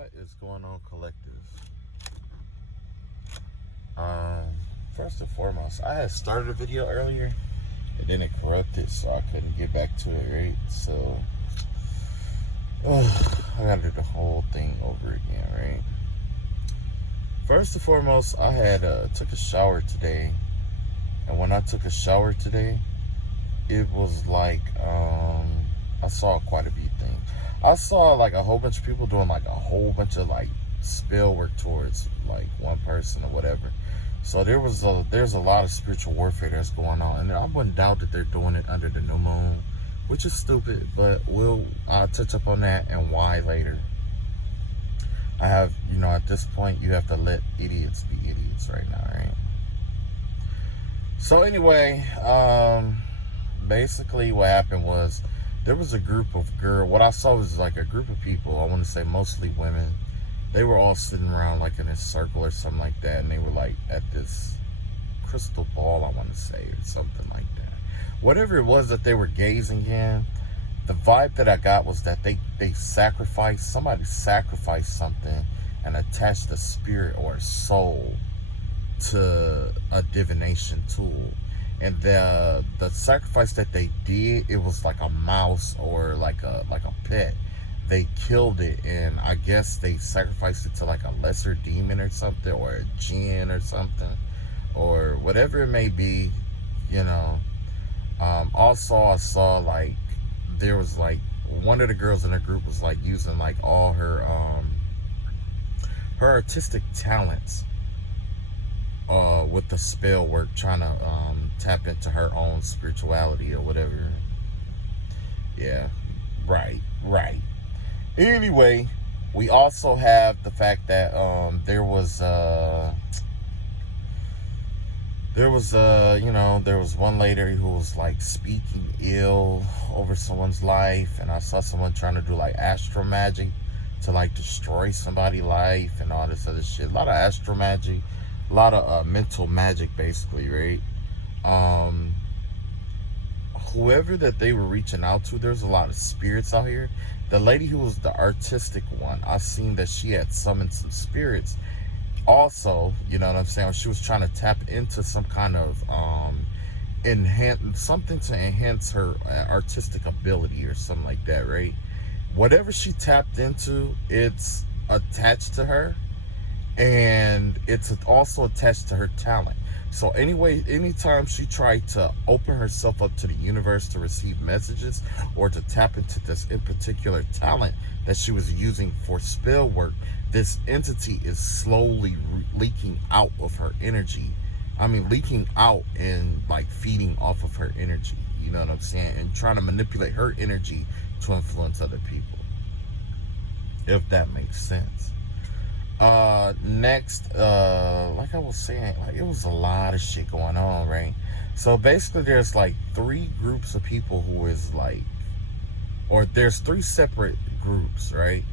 What is going on, collective? First and foremost, I had started a video earlier and then it corrupted, so I couldn't get back to it, right? So I gotta do the whole thing over again, right? First and foremost, I had took a shower today, and when I took a shower today, it was like I saw quite a few things. I saw like a whole bunch of people doing like a whole bunch of like spell work towards like one person or whatever. So there's a lot of spiritual warfare that's going on, and I wouldn't doubt that they're doing it under the new moon, which is stupid. But I'll touch up on that and why later. I have, at this point, you have to let idiots be idiots right now, right? So anyway, basically what happened was there was a group of what I saw was like a group of people, I want to say mostly women. They were all sitting around like in a circle or something like that, and they were like at this crystal ball, I want to say, or something like that. Whatever it was that they were gazing in, the vibe that I got was that somebody sacrificed something and attached a spirit or a soul to a divination tool. And the sacrifice that they did, it was like a mouse or like a pet. They killed it, and I guess they sacrificed it to like a lesser demon or something, or a jinn or something, or whatever it may be, Also, I saw like there was like one of the girls in the group was like using like all her artistic talents with the spell work, trying to tap into her own spirituality or whatever. Yeah, right. Anyway, we also have the fact that there was one lady who was like speaking ill over someone's life, and I saw someone trying to do like astro magic to like destroy somebody's life and all this other shit. A lot of astro magic, a lot of mental magic, basically, right? Whoever that they were reaching out to, there's a lot of spirits out here. The lady who was the artistic one, I seen that she had summoned some spirits. Also, you know what I'm saying? She was trying to tap into some kind of something to enhance her artistic ability or something like that, right? Whatever she tapped into, it's attached to her, and it's also attached to her talent. So anyway, anytime she tried to open herself up to the universe to receive messages or to tap into this in particular talent that she was using for spell work, this entity is slowly leaking out of her energy. I mean, leaking out and like feeding off of her energy. You know what I'm saying? And trying to manipulate her energy to influence other people. If that makes sense. Next, like I was saying, like it was a lot of shit going on, right? So basically there's like three groups of people who is like, or there's three separate groups, right?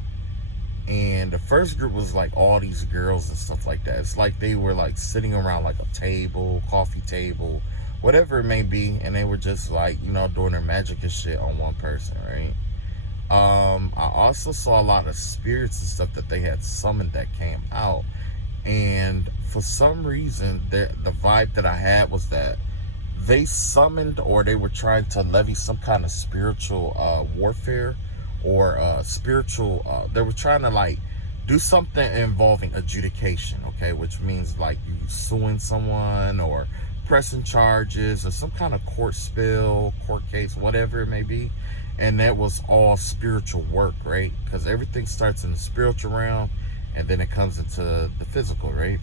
And the first group was like all these girls and stuff like that. It's like they were like sitting around like a table, coffee table, whatever it may be, and they were just like, doing their magic and shit on one person, right? I also saw a lot of spirits and stuff that they had summoned that came out, and for some reason the vibe that I had was that they summoned, or they were trying to levy some kind of spiritual warfare, or spiritual they were trying to like do something involving adjudication, okay, which means like you suing someone or pressing charges or some kind of court case, whatever it may be. And that was all spiritual work, right? Because everything starts in the spiritual realm and then it comes into the physical, right?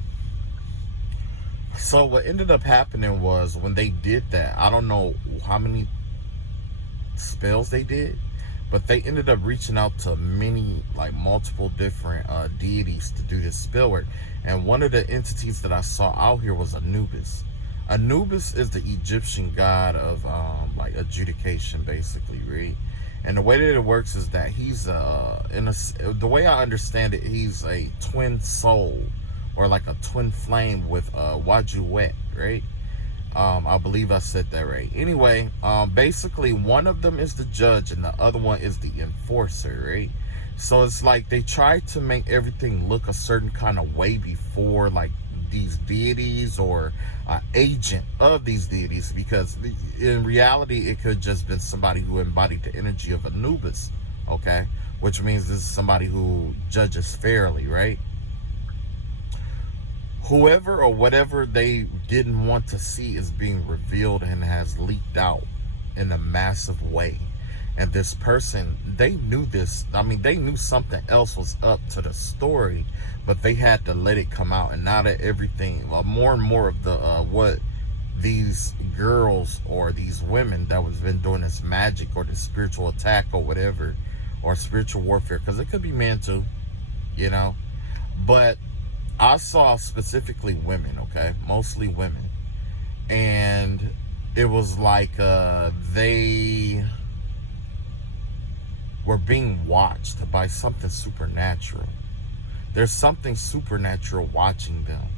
So what ended up happening was when they did that, I don't know how many spells they did, but they ended up reaching out to multiple different deities to do this spell work. And one of the entities that I saw out here was Anubis. Anubis is the Egyptian god of like adjudication, basically, right? And the way that it works is that he's the way I understand it, he's a twin soul, or like a twin flame with Wajuet, right? I believe I said that right. Anyway, basically one of them is the judge and the other one is the enforcer, right? So it's like they try to make everything look a certain kind of way before, like, these deities or agent of these deities, because in reality it could just been somebody who embodied the energy of Anubis, okay, which means this is somebody who judges fairly, right? Whoever or whatever they didn't want to see is being revealed and has leaked out in a massive way. And this person, they knew this. I mean, they knew something else was up to the story, but they had to let it come out. And now that everything, more and more of the what these girls or these women that was been doing this magic or this spiritual attack or whatever, or spiritual warfare, because it could be men too, you know. But I saw specifically women, okay, mostly women, and it was like they were being watched by something supernatural. There's something supernatural watching them,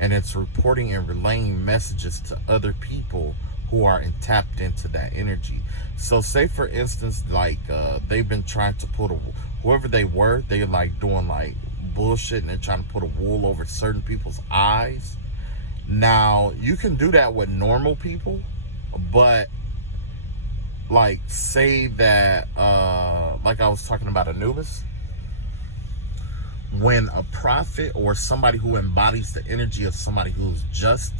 and it's reporting and relaying messages to other people who are tapped into that energy. So say for instance, like they've been trying to put whoever they were, they like doing like bullshit, and they're trying to put a wool over certain people's eyes. Now you can do that with normal people, but like say that like I was talking about Anubis, when a prophet or somebody who embodies the energy of somebody who's just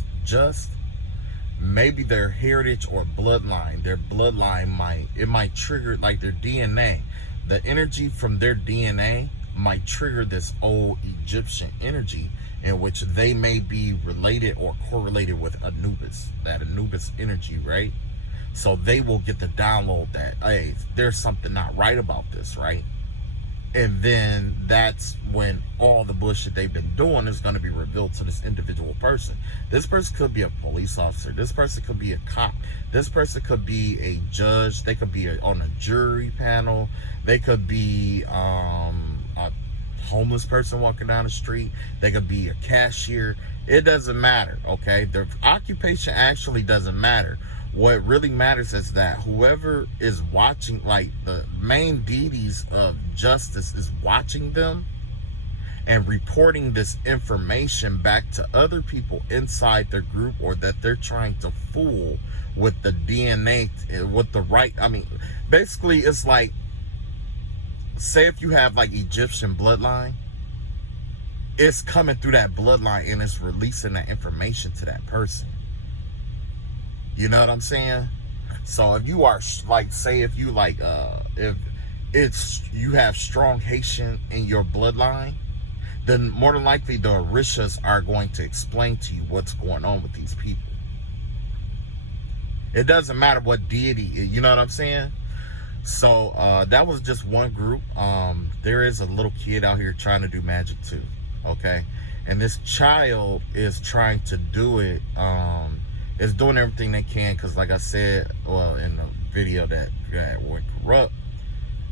maybe their heritage or bloodline, their bloodline might trigger, like their DNA, the energy from their DNA might trigger this old Egyptian energy in which they may be related or correlated with Anubis, that Anubis energy, right? So they will get the download that, hey, there's something not right about this, right? And then that's when all the bullshit they've been doing is going to be revealed to this individual person. This person could be a police officer. This person could be a cop. This person could be a judge. They could be on a jury panel. They could be a homeless person walking down the street. They could be a cashier. It doesn't matter, okay? Their occupation actually doesn't matter. What really matters is that whoever is watching, like the main deities of justice, is watching them and reporting this information back to other people inside their group, or that they're trying to fool with the DNA, with the right. I mean, basically, it's like, say if you have like Egyptian bloodline, it's coming through that bloodline and it's releasing that information to that person. You know what I'm saying? So if you are like, say if you like, if you have strong Haitian in your bloodline, then more than likely the Orishas are going to explain to you what's going on with these people. It doesn't matter what deity, you know what I'm saying? So that was just one group. There is a little kid out here trying to do magic too, okay? And this child is trying to do it, is doing everything they can, because like I said, well, in the video that went corrupt,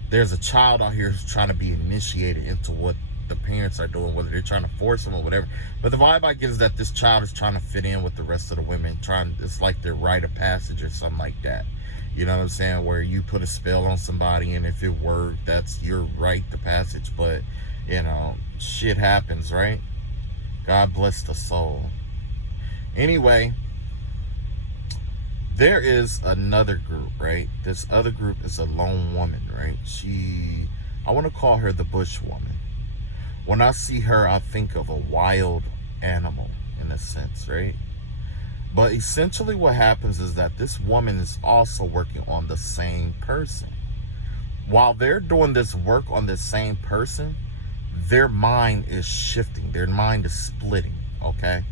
there's a child out here who's trying to be initiated into what the parents are doing, whether they're trying to force them or whatever. But the vibe I get is that this child is trying to fit in with the rest of the women, it's like their rite of passage or something like that. You know what I'm saying? Where you put a spell on somebody, and if it worked, that's your rite of passage. But, you know, shit happens, right? God bless the soul. Anyway, there is another group, right? This other group is a lone woman, right? I want to call her the bush woman. When I see her, I think of a wild animal in a sense, right? But essentially what happens is that this woman is also working on the same person. While they're doing this work on the same person, their mind is shifting. Their mind is splitting, okay?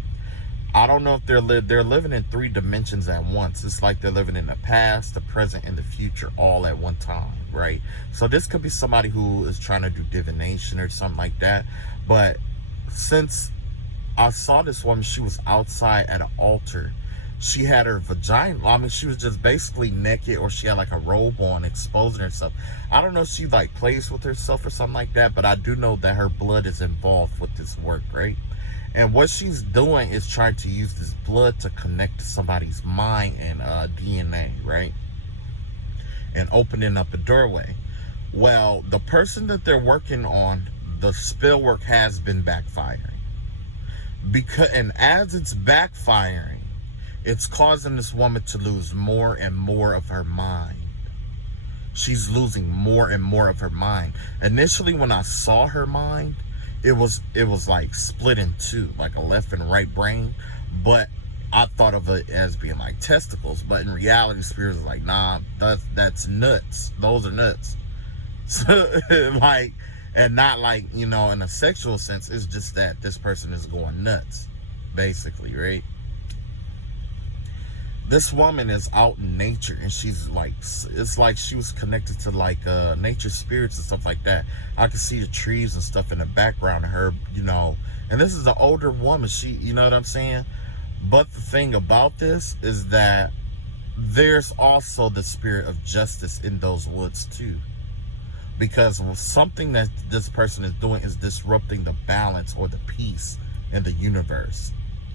I don't know if they're living in 3 dimensions at once. It's like they're living in the past, the present, and the future all at one time, right? So this could be somebody who is trying to do divination or something like that. But since I saw this woman, she was outside at an altar. She had her vagina, I mean, she was just basically naked, or she had like a robe on exposing herself. I don't know if she like plays with herself or something like that, but I do know that her blood is involved with this work, right? And what she's doing is trying to use this blood to connect to somebody's mind and DNA, right? And opening up a doorway. Well, the person that they're working on, the spell work has been backfiring. And as it's backfiring, it's causing this woman to lose more and more of her mind. She's losing more and more of her mind. Initially, when I saw her mind, it was like split in two, like a left and right brain. But I thought of it as being like testicles. But in reality, Spirit is like, nah, that's nuts. Those are nuts. So, like, and not like, you know, in a sexual sense. It's just that this person is going nuts, basically, right? This woman is out in nature, and she's like, it's like she was connected to like nature spirits and stuff like that. I could see the trees and stuff in the background of her, you know. And this is an older woman. She, you know what I'm saying? But the thing about this is that there's also the spirit of justice in those woods too. Because something that this person is doing is disrupting the balance or the peace in the universe.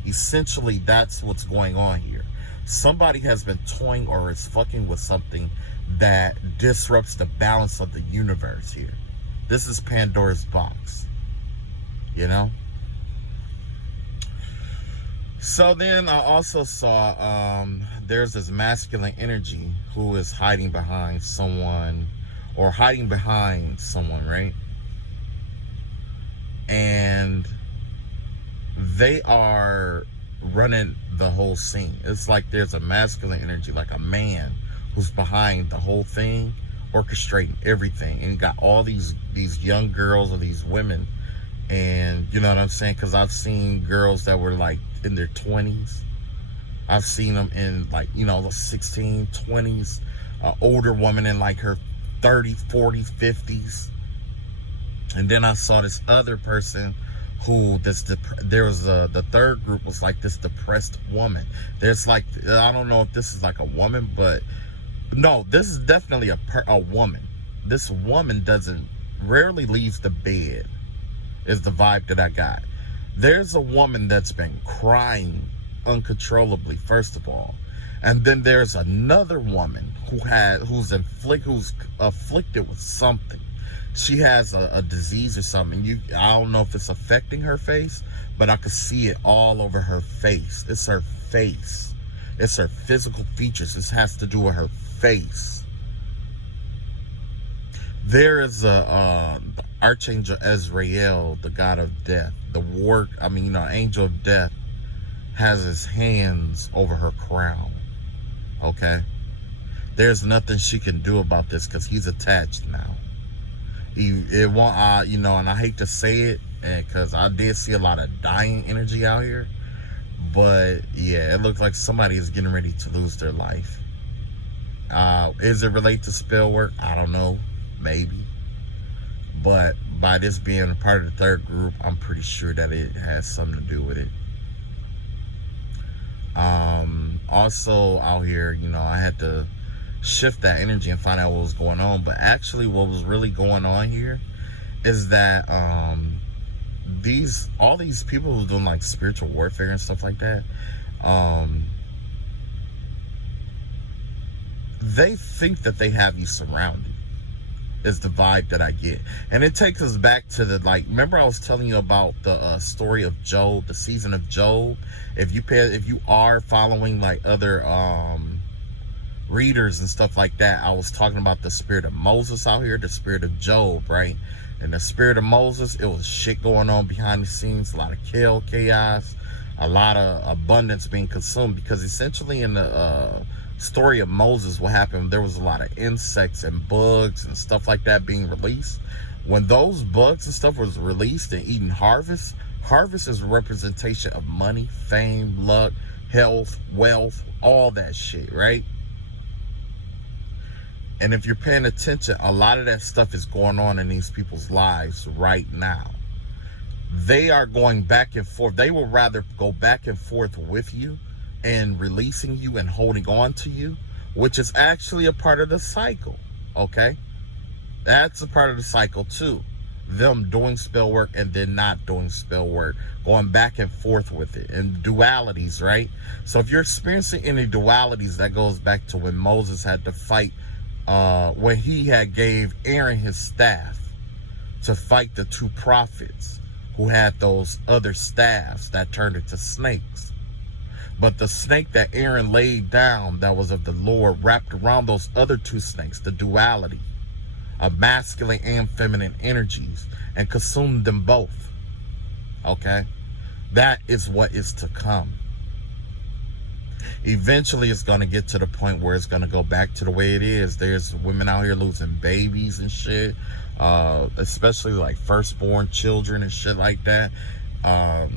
Essentially, that's what's going on here. Somebody has been toying or is fucking with something that disrupts the balance of the universe here. This is Pandora's box, you know? So then I also saw there's this masculine energy who is hiding behind someone, right? And they are running the whole scene. It's like there's a masculine energy, like a man who's behind the whole thing, orchestrating everything. And you got all these young girls or these women, and you know what I'm saying? Because I've seen girls that were like in their 20s. I've seen them in like, you know, 16, 20s. Older woman in like her 30s, 40s, 50s. And then I saw this other person who there was the third group was like this depressed woman. There's like, I don't know if this is like a woman, but no, this is definitely a woman. This woman rarely leaves the bed, is the vibe that I got. There's a woman that's been crying uncontrollably, first of all. And then there's another woman who's afflicted with something. She has a disease or something. I don't know if it's affecting her face, but I could see it all over her face. It's her face. It's her physical features. This has to do with her face. There is a Archangel Azrael, the god of death, angel of death, has his hands over her crown. Okay? There's nothing she can do about this because he's attached now. It won't, and I hate to say it, because I did see a lot of dying energy out here. But yeah, it looks like somebody is getting ready to lose their life. Is it related to spell work? I don't know. Maybe. But by this being a part of the third group, I'm pretty sure that it has something to do with it. Also out here, I had to shift that energy and find out what was going on. But actually what was really going on here is that all these people who are doing like spiritual warfare and stuff like that, they think that they have you surrounded, is the vibe that I get. And it takes us back to remember I was telling you about the story of Job, the season of Job. If you are following like other readers and stuff like that, I was talking about the spirit of Moses out here, the spirit of Job, right? And the spirit of Moses, it was shit going on behind the scenes, a lot of chaos, a lot of abundance being consumed, because essentially in the story of Moses, what happened, there was a lot of insects and bugs and stuff like that being released. When those bugs and stuff was released and eating harvest is a representation of money, fame, luck, health, wealth, all that shit, right? And if you're paying attention, a lot of that stuff is going on in these people's lives right now. They are going back and forth. They will rather go back and forth with you and releasing you and holding on to you, which is actually a part of the cycle, okay? That's a part of the cycle too. Them doing spell work and then not doing spell work, going back and forth with it, and dualities, right? So if you're experiencing any dualities, that goes back to when Moses had to fight when he had gave Aaron his staff to fight the two prophets who had those other staffs that turned into snakes. But the snake that Aaron laid down that was of the Lord wrapped around those other two snakes, the duality of masculine and feminine energies, and consumed them both. Okay? That is what is to come. Eventually it's going to get to the point where it's going to go back to the way it is. There's women out here losing babies and shit, especially like firstborn children and shit like that.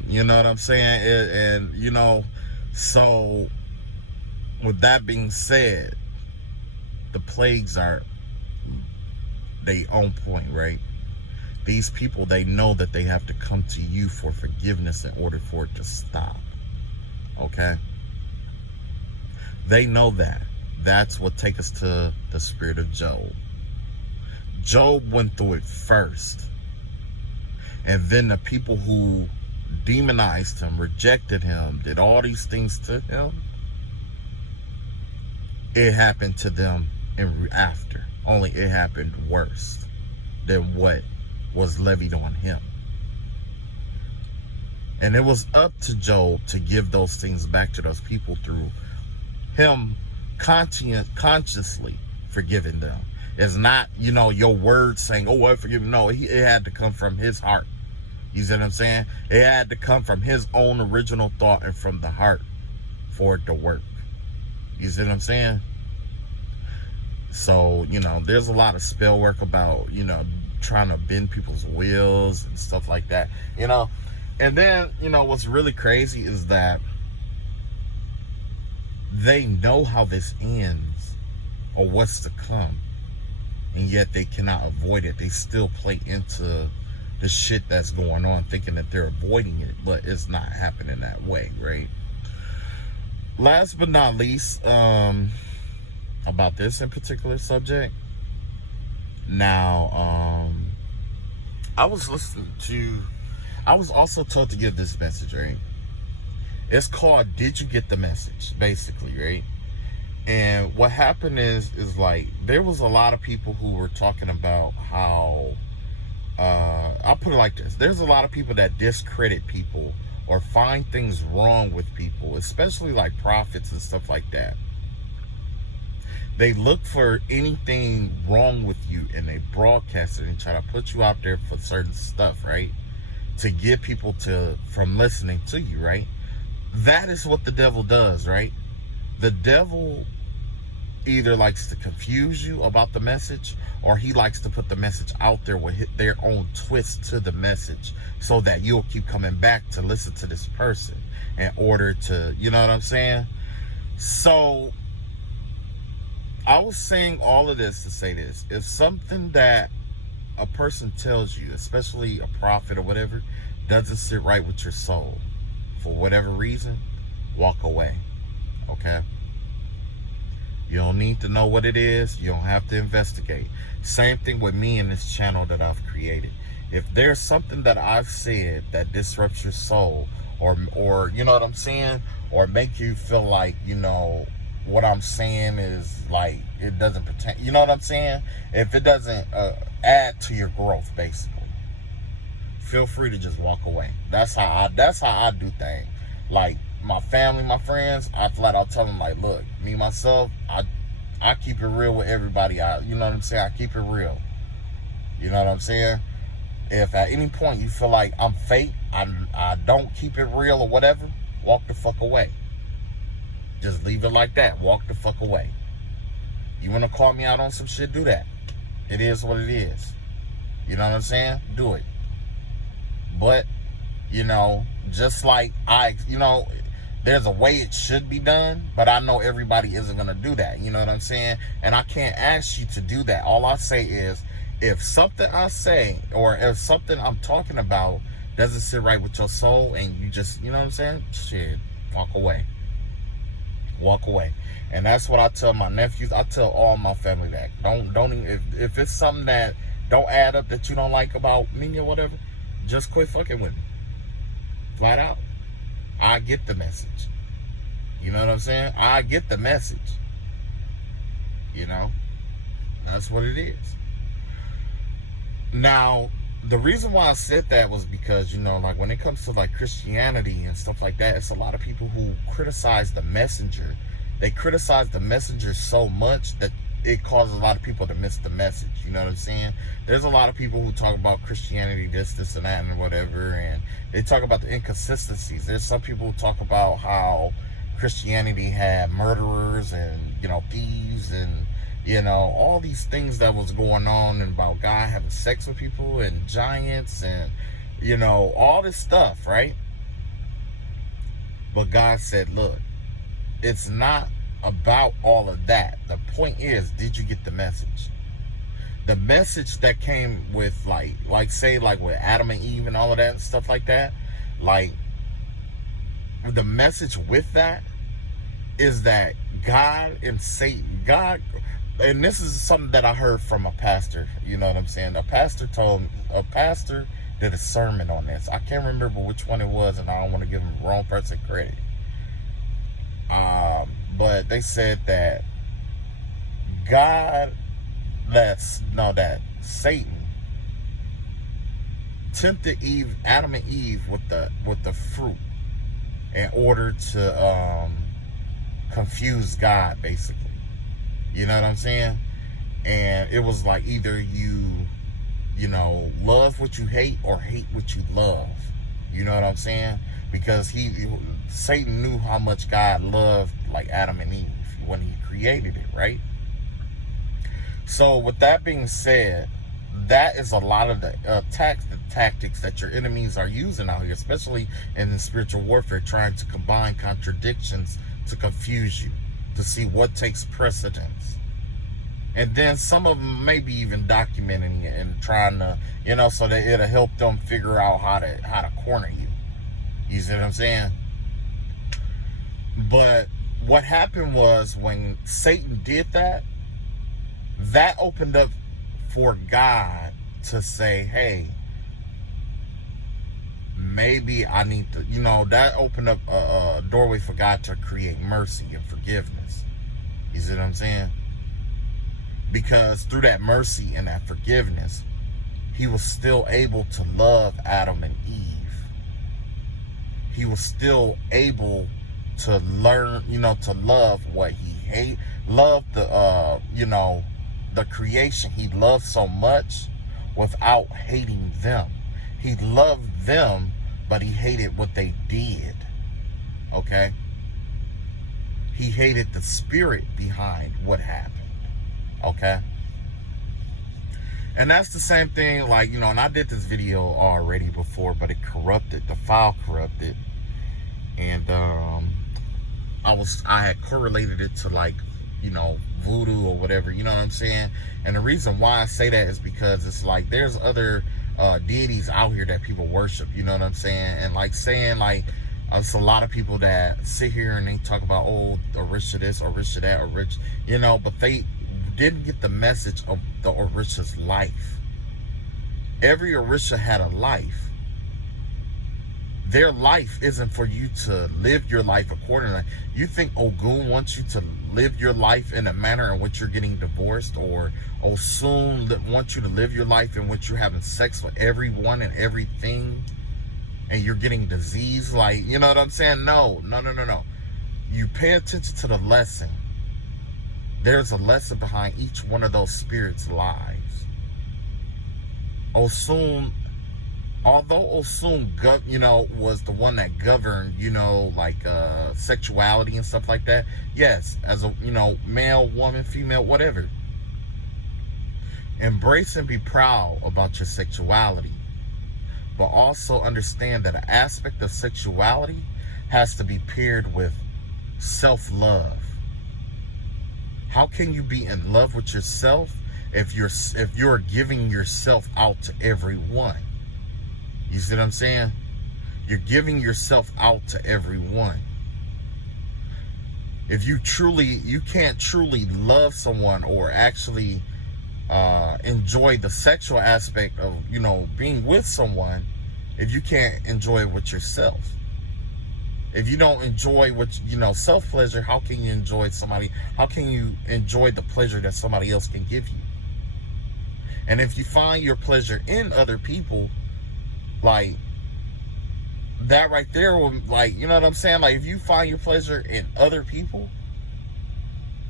You know what I'm saying? And you know, so with that being said, the plagues are they on point, right? These people, they know that they have to come to you for forgiveness in order for it to stop. Okay? They know that. That's what takes us to the spirit of Job. Job went through it first. And then the people who demonized him, rejected him, did all these things to him, it happened to them after. Only it happened worse than what was levied on him. And it was up to Job to give those things back to those people through him consciously forgiving them. It's not, you know, your words saying, oh, I forgive him. No, it had to come from his heart. You see what I'm saying? It had to come from his own original thought and from the heart for it to work. You see what I'm saying? So, you know, there's a lot of spell work about, you know, trying to bend people's wills and stuff like that, you know. And then, you know, what's really crazy is that they know how this ends or what's to come, and yet they cannot avoid it. They still play into the shit that's going on, thinking that they're avoiding it, but it's not happening that way, right? Last but not least, about this in particular subject. Now, I was also told to give this message, right? It's called Did You Get the Message, basically, right? And what happened is like, there was a lot of people who were talking about how, I'll put it like this. There's a lot of people that discredit people or find things wrong with people, especially like prophets and stuff like that. They look for anything wrong with you and they broadcast it and try to put you out there for certain stuff, right? To get people from listening to you, right? That is what the devil does, right? The devil either likes to confuse you about the message, or he likes to put the message out there with their own twist to the message so that you'll keep coming back to listen to this person in order to, you know what I'm saying? So I was saying all of this to say this. If something that a person tells you, especially a prophet or whatever, doesn't sit right with your soul, for whatever reason, walk away. Okay? You don't need to know what it is. You don't have to investigate. Same thing with me and this channel that I've created. If there's something that I've said that disrupts your soul, or you know what I'm saying, or make you feel like, you know, what I'm saying is like, it doesn't pretend, you know what I'm saying? If it doesn't add to your growth, basically, feel free to just walk away. That's how I do things. Like my family, my friends, I flat out tell them like, look, me myself, I keep it real with everybody. You know what I'm saying? I keep it real. You know what I'm saying? If at any point you feel like I'm fake, I don't keep it real or whatever, walk the fuck away. Just leave it like that. Walk the fuck away. You want to call me out on some shit, do that. It is what it is. You know what I'm saying? Do it. But, you know, just like you know, there's a way it should be done, but I know everybody isn't going to do that. You know what I'm saying? And I can't ask you to do that. All I say is, if something I say, or if something I'm talking about doesn't sit right with your soul, and you just, you know what I'm saying? Shit, walk away. Walk away. And that's what I tell my nephews. I tell all my family that. Don't even, if it's something that don't add up, that you don't like about me or whatever, just quit fucking with me. Flat out. I get the message. You know what I'm saying? I get the message. You know? That's what it is. Now, the reason why I said that was because, like when it comes to like Christianity and stuff like that, it's a lot of people who criticize the messenger. They criticize the messenger so much that it causes a lot of people to miss the message. You know what I'm saying? There's a lot of people who talk about Christianity, this, and that, and whatever, and they talk about the inconsistencies. There's some people who talk about how Christianity had murderers and, thieves and, all these things that was going on, and about God having sex with people and giants and, all this stuff, right? But God said, look, it's not about all of that. The point is, did you get the message? The message that came with like with Adam and Eve and all of that and stuff like that, like the message with that is that God and Satan, and this is something that I heard from a pastor, you know what I'm saying? A pastor did a sermon on this. I can't remember which one it was, and I don't want to give him the wrong person credit. But they said that that Satan tempted Adam and Eve with the fruit in order to confuse God, basically. You know what I'm saying? And it was like either you love what you hate or hate what you love. You know what I'm saying? Because Satan knew how much God loved like Adam and Eve when he created it, right? So with that being said, that is a lot of the tactics that your enemies are using out here, especially in the spiritual warfare, trying to combine contradictions to confuse you, to see what takes precedence. And then some of them maybe even documenting it and trying to, so that it'll help them figure out how to corner you. You see what I'm saying? But what happened was when Satan did that opened up for God to say, hey, maybe I need to, that opened up a doorway for God to create mercy and forgiveness. You see what I'm saying? Because through that mercy and that forgiveness, he was still able to love Adam and Eve. He was still able to learn, to love what he hated, love the creation he loved so much without hating them. He loved them, but he hated what they did. Okay? He hated the spirit behind what happened. Okay? And that's the same thing, like, and I did this video already before, but it corrupted, the file corrupted. And I had correlated it to like, voodoo or whatever, you know what I'm saying? And the reason why I say that is because it's like there's other deities out here that people worship, you know what I'm saying? And like saying like it's a lot of people that sit here and they talk about, oh, Orisha this, Orisha that, Orisha, but they didn't get the message of the Orisha's life. Every Orisha had a life. Their life isn't for you to live your life accordingly. You think Ogun wants you to live your life in a manner in which you're getting divorced, or Osun wants you to live your life in which you're having sex with everyone and everything and you're getting disease? Like, you know what I'm saying? No. You pay attention to the lesson. There's a lesson behind each one of those spirits' lives. Osun, although Osun, was the one that governed, sexuality and stuff like that. Yes, as a, male, woman, female, whatever. Embrace and be proud about your sexuality. But also understand that an aspect of sexuality has to be paired with self-love. How can you be in love with yourself if you're giving yourself out to everyone? You see what I'm saying? You're giving yourself out to everyone. If you can't truly love someone or actually enjoy the sexual aspect of, being with someone, if you can't enjoy it with yourself. If you don't enjoy self-pleasure, how can you enjoy somebody? How can you enjoy the pleasure that somebody else can give you? And if you find your pleasure in other people, like, that right there will, like, you know what I'm saying? Like, if you find your pleasure in other people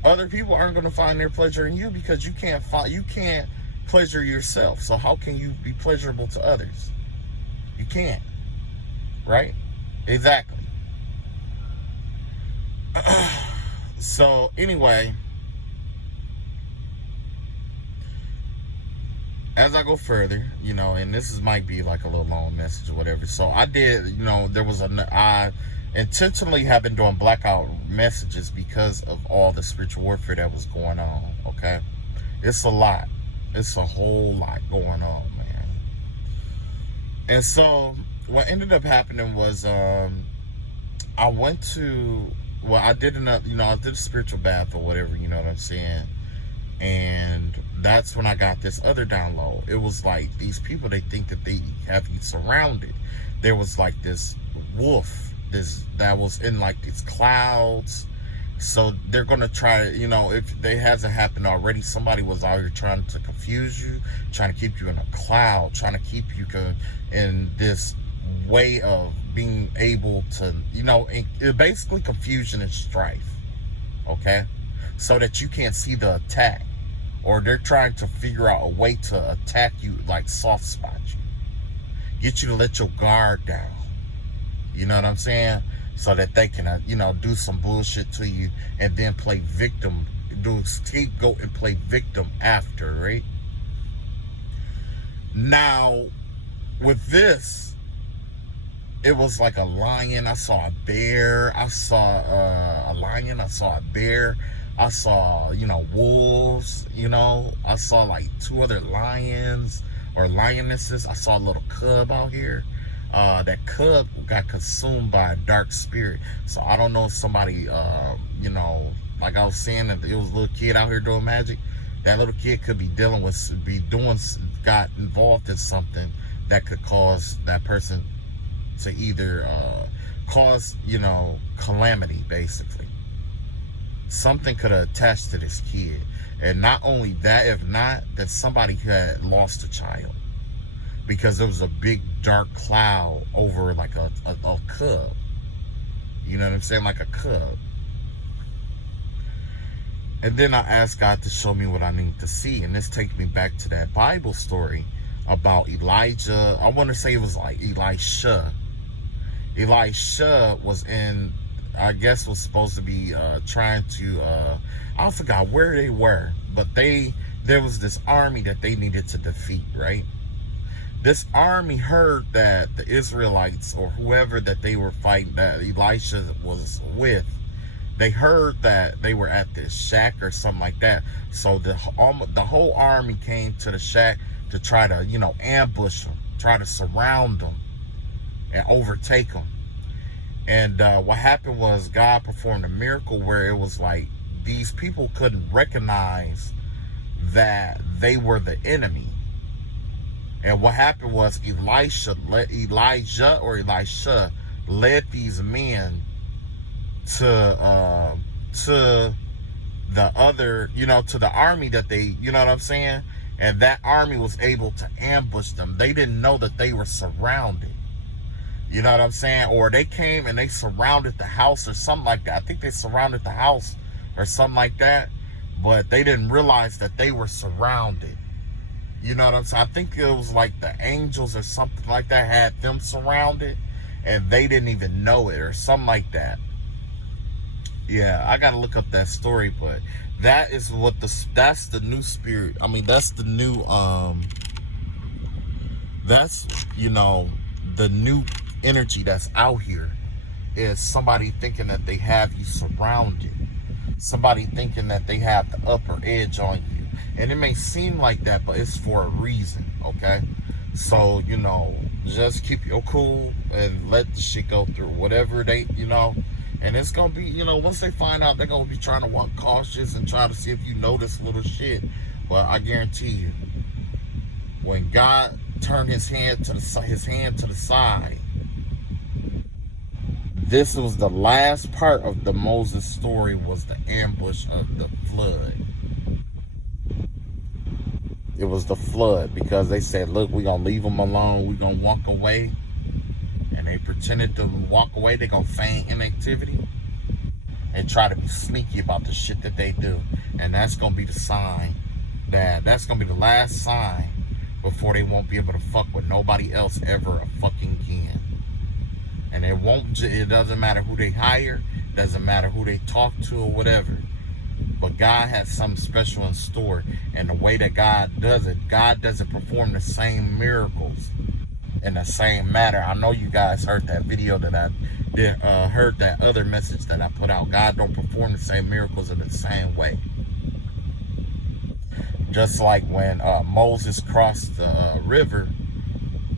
aren't going to find their pleasure in you, because you can't pleasure yourself. So how can you be pleasurable to others? You can't, right? Exactly. So anyway, as I go further, and might be like a little long message or whatever. So I did, I intentionally have been doing blackout messages because of all the spiritual warfare that was going on. Okay, it's a lot. It's a whole lot going on, man. And so what ended up happening was, I did I did a spiritual bath or whatever, you know what I'm saying? And that's when I got this other download. It was like, these people, they think that they have you surrounded. There was like this wolf, that was in like these clouds. So they're going to try to, if they hasn't happened already, somebody was out here trying to confuse you, trying to keep you in a cloud, trying to keep you in this way of being able to, basically confusion and strife, okay? So that you can't see the attack. Or they're trying to figure out a way to attack you, like soft spot you. Get you to let your guard down. You know what I'm saying? So that they can, do some bullshit to you and then play victim, do scapegoat and play victim after, right? Now, with this, it was like a lion. I saw a bear. I saw a lion. I saw a bear. I saw, wolves. I saw like 2 other lions or lionesses. I saw a little cub out here. That cub got consumed by a dark spirit. So I don't know if somebody, like I was saying, that it was a little kid out here doing magic. That little kid could be got involved in something that could cause that person to either cause, calamity, basically. Something could have attached to this kid. And not only that, if not, that somebody had lost a child. Because there was a big dark cloud over like a cub. You know what I'm saying? Like a cub. And then I asked God to show me what I need to see. And this takes me back to that Bible story about Elijah. I want to say it was like Elisha. Elisha was in, I guess was supposed to be trying to, I forgot where they were. But there was this army that they needed to defeat, right? This army heard that the Israelites, or whoever that they were fighting, that Elisha was with, they heard that they were at this shack or something like that. So the whole army came to the shack to try to, ambush them, try to surround them and overtake them. And what happened was God performed a miracle where it was like these people couldn't recognize that they were the enemy. And what happened was Elijah led these men to the other, to the army that they, you know what I'm saying? And that army was able to ambush them. They didn't know that they were surrounded. You know what I'm saying? Or they came and they surrounded the house or something like that. I think they surrounded the house or something like that. But they didn't realize that they were surrounded. You know what I'm saying? I think it was like the angels or something like that had them surrounded. And they didn't even know it or something like that. Yeah, I got to look up that story. But that is that's the new spirit. I mean, that's the new, that's, the new energy that's out here is somebody thinking that they have you surrounded. Somebody thinking that they have the upper edge on you. And it may seem like that, but it's for a reason, okay? So, just keep your cool and let the shit go through. Whatever they, and it's going to be, once they find out, they're going to be trying to walk cautious and try to see if you notice little shit. But I guarantee you, when God turned his hand to the side, this was the last part of the Moses story, was the ambush of the flood. It was the flood, because they said, look, we're going to leave them alone. We're going to walk away. And they pretended to walk away. They're going to feign inactivity and try to be sneaky about the shit that they do. And that's going to be the sign that's going to be the last sign before they won't be able to fuck with nobody else ever a fucking can. And it doesn't matter who they hire, doesn't matter who they talk to or whatever. But God has something special in store. And the way that God doesn't perform the same miracles in the same manner. I know you guys heard that video that I did, heard that other message that I put out. God don't perform the same miracles in the same way. Just like when Moses crossed the river.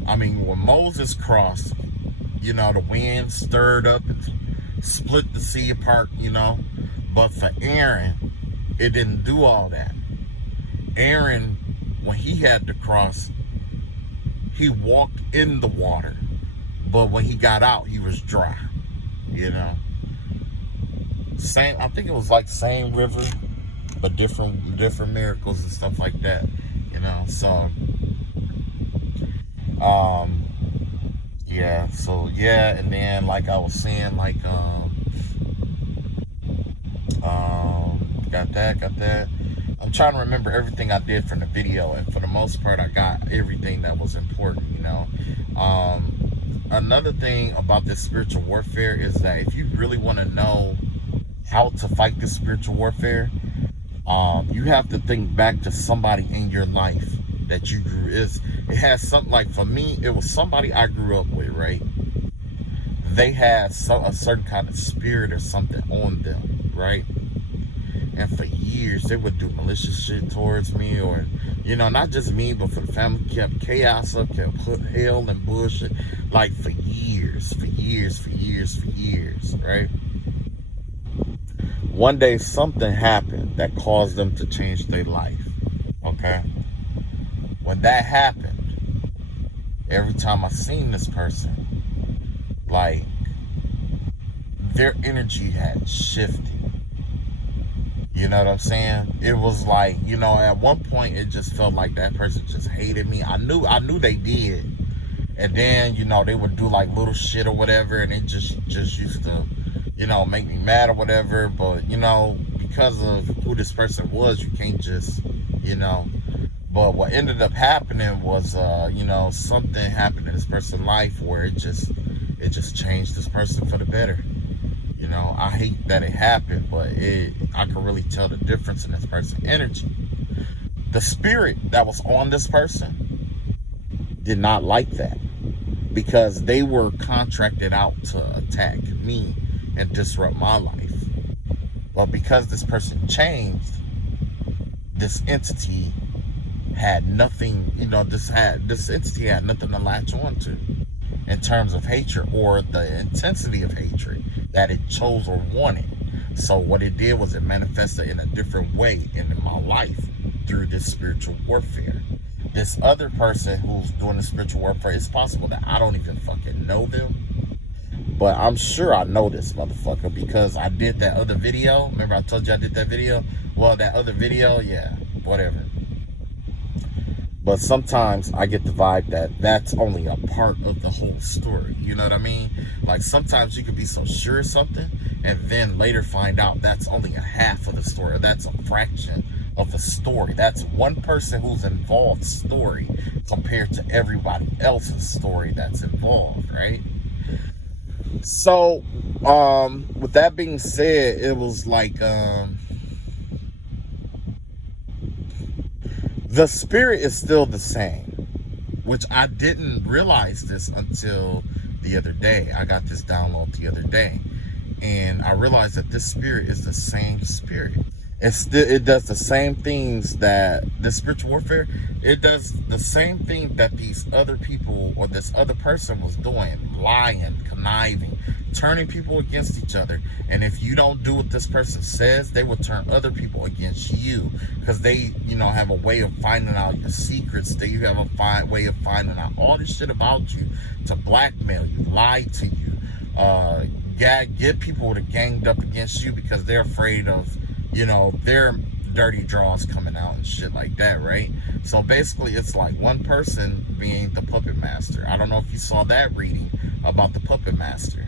I mean, when Moses crossed, the wind stirred up and split the sea apart, But for Aaron, it didn't do all that. Aaron, when he had to cross, he walked in the water. But when he got out, he was dry, Same, I think it was like same river, but different miracles and stuff like that, So, yeah, so yeah, and then like I was saying, like got that. I'm trying to remember everything I did from the video, and for the most part I got everything that was important, Another thing about this spiritual warfare is that if you really want to know how to fight this spiritual warfare, you have to think back to somebody in your life that you grew. It has something, like for me, it was somebody I grew up with, right? They had a certain kind of spirit or something on them, right? And for years they would do malicious shit towards me, or not just me, but for the family. Kept chaos up, kept hell and bullshit, like for years, right? One day something happened that caused them to change their life. Okay, when that happened, every time I seen this person, like their energy had shifted. You know what I'm saying? It was like, at one point it just felt like that person just hated me. I knew they did. And then, they would do like little shit or whatever, and it just used to, make me mad or whatever. But, because of who this person was, you can't just, But what ended up happening was, something happened in this person's life where it just changed this person for the better. I hate that it happened, but I could really tell the difference in this person's energy. The spirit that was on this person did not like that, because they were contracted out to attack me and disrupt my life. But because this person changed, this entity had nothing, this entity had nothing to latch on to in terms of hatred, or the intensity of hatred that it chose or wanted. So what it did was it manifested in a different way in my life through this spiritual warfare. This other person who's doing the spiritual warfare, it's possible that I don't even fucking know them, but I'm sure I know this motherfucker because I did that other video. Remember I told you I did that video? Well, that other video, yeah, whatever. But sometimes I get the vibe that that's only a part of the whole story. You know what I mean? Like sometimes you could be so sure of something and then later find out that's only a half of the story. Or that's a fraction of the story. That's one person who's involved story compared to everybody else's story that's involved, right? So, with that being said, it was like, the spirit is still the same, which I didn't realize this until the other day. I got this download the other day, and I realized that this spirit is the same spirit. It does the same things that the spiritual warfare, it does the same thing that these other people or this other person was doing, lying, conniving, turning people against each other. And if you don't do what this person says, they will turn other people against you, because they, have a way of finding out your secrets. They have a way of finding out all this shit about you to blackmail you, lie to you, get people to ganged up against you because they're afraid of, dirty draws coming out and shit like that, right? So basically it's like one person being the puppet master. I don't know if you saw that reading about the puppet master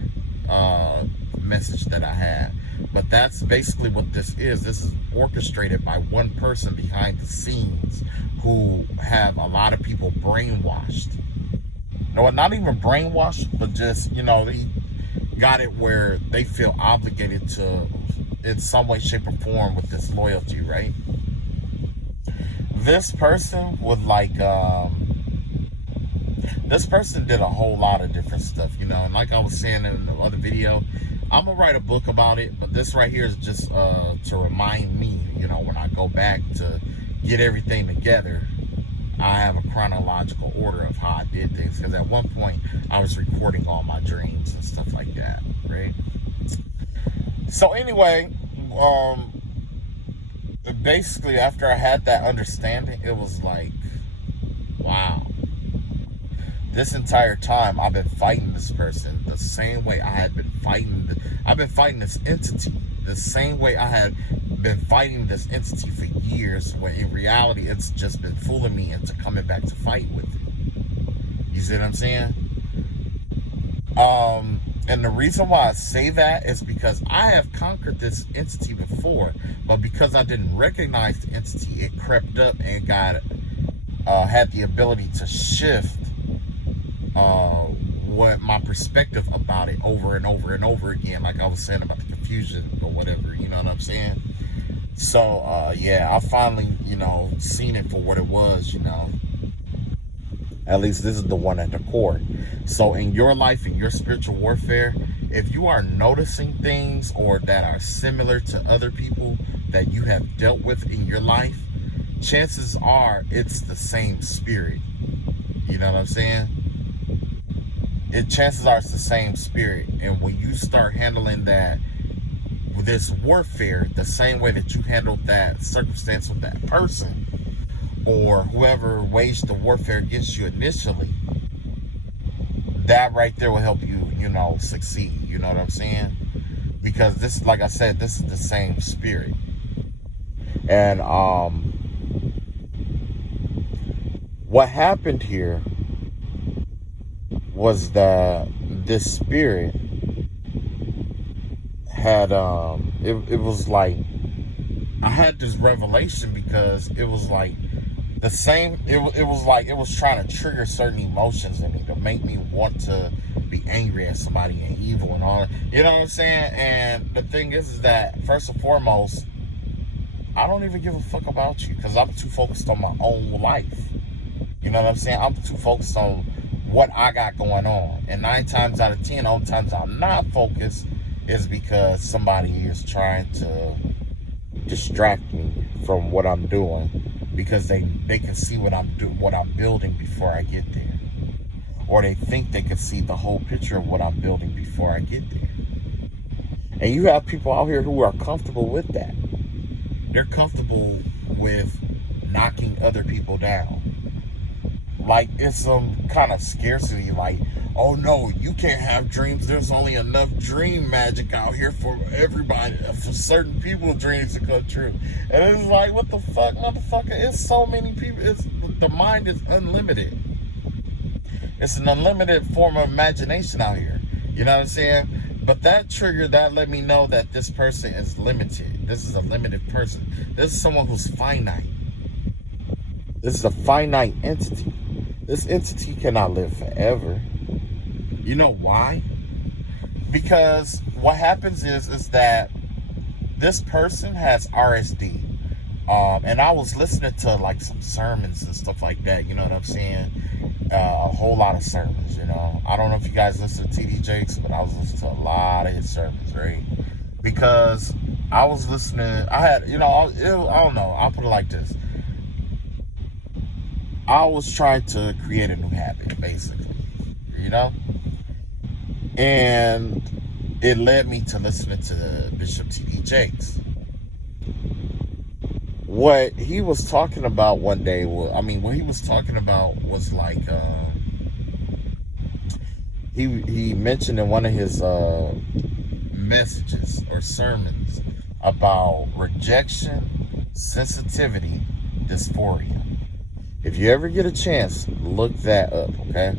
message that I had, but that's basically what this is. This is orchestrated by one person behind the scenes who have a lot of people brainwashed. No, not even brainwashed, but just, he got it where they feel obligated to, in some way, shape, or form, with this loyalty, right? This person would this person did a whole lot of different stuff, and like I was saying in the other video, I'm gonna write a book about it, but this right here is just to remind me, when I go back to get everything together, I have a chronological order of how I did things, because at one point I was recording all my dreams and stuff like that, right? So anyway, basically after I had that understanding, it was like, wow, this entire time I've been fighting this person the same way I had been fighting I've been fighting this entity the same way I had been fighting this entity for years, when in reality it's just been fooling me into coming back to fight with it. You see what I'm saying? And the reason why I say that is because I have conquered this entity before, but because I didn't recognize the entity, it crept up and had the ability to shift what my perspective about it over and over and over again, like I was saying about the confusion or whatever, you know what I'm saying? So yeah, I finally, seen it for what it was, At least this is the one at the core. So in your life, in your spiritual warfare, if you are noticing things or that are similar to other people that you have dealt with in your life, chances are it's the same spirit. You know what I'm saying? Chances are it's the same spirit. And when you start handling this warfare the same way that you handled that circumstance with that person, or whoever waged the warfare against you initially, that right there will help you, succeed. You know what I'm saying? Because this, like I said, this is the same spirit. And what happened here was that this spirit had it was like I had this revelation, because it was like the same, it was like it was trying to trigger certain emotions in me to make me want to be angry at somebody and evil and all that. You know what I'm saying? And the thing is that, first and foremost, I don't even give a fuck about you, because I'm too focused on my own life. You know what I'm saying? I'm too focused on what I got going on. And 9 times out of 10, all the times I'm not focused is because somebody is trying to distract me from what I'm doing, because they can see what I'm building before I get there, or they think they can see the whole picture of what I'm building before I get there. And you have people out here who are comfortable with that. They're comfortable with knocking other people down. Like it's some kind of scarcity, like, oh no, you can't have dreams. There's only enough dream magic out here for everybody, for certain people's dreams to come true. And it's like, what the fuck, motherfucker? It's so many people. The mind is unlimited. It's an unlimited form of imagination out here. You know what I'm saying? But that trigger, that let me know that this person is limited. This is a limited person. This is someone who's finite. This is a finite entity. This entity cannot live forever. You know why? Because what happens is that this person has RSD. And I was listening to like some sermons and stuff like that, you know what I'm saying? A whole lot of sermons, I don't know if you guys listen to TD Jakes, but I was listening to a lot of his sermons, right? Because I was listening, I had, I don't know, I'll put it like this. I was trying to create a new habit, basically, and it led me to listening to Bishop T.D. Jakes. What he was talking about one day, what he was talking about was like, he mentioned in one of his messages or sermons about rejection, sensitivity dysphoria. If you ever get a chance, look that up, okay?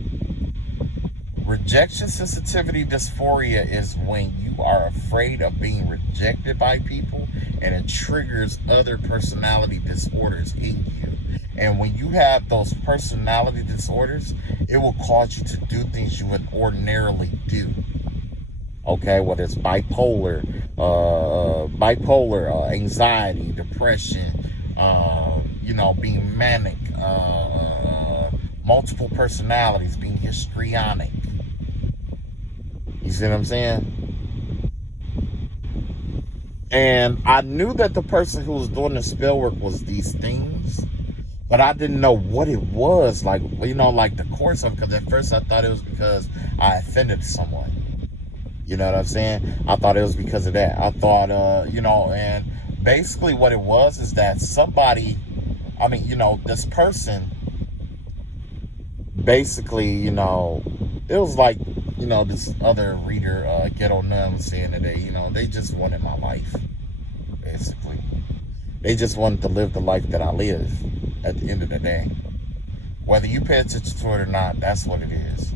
Rejection sensitivity dysphoria is when you are afraid of being rejected by people, and it triggers other personality disorders in you. And when you have those personality disorders, it will cause you to do things you would ordinarily do. Okay, whether it's bipolar, anxiety, depression, being manic, multiple personalities, being histrionic. You see what I'm saying? And I knew that the person who was doing the spell work was these things, but I didn't know what it was. Like the course of it, because at first I thought it was because I offended someone. You know what I'm saying? I thought it was because of that. I thought, and basically what it was is that this person, basically, it was like, this other reader, Ghetto Nun, was saying today, they just wanted my life, basically. They just wanted to live the life that I live at the end of the day. Whether you pay attention to it or not, that's what it is.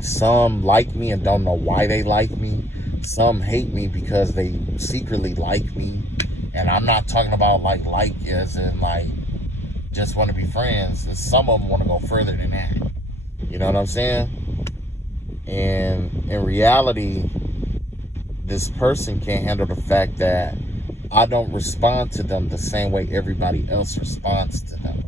Some like me and don't know why they like me. Some hate me because they secretly like me. And I'm not talking about like as in like just want to be friends. And some of them want to go further than that. You know what I'm saying? And in reality, this person can't handle the fact that I don't respond to them the same way everybody else responds to them.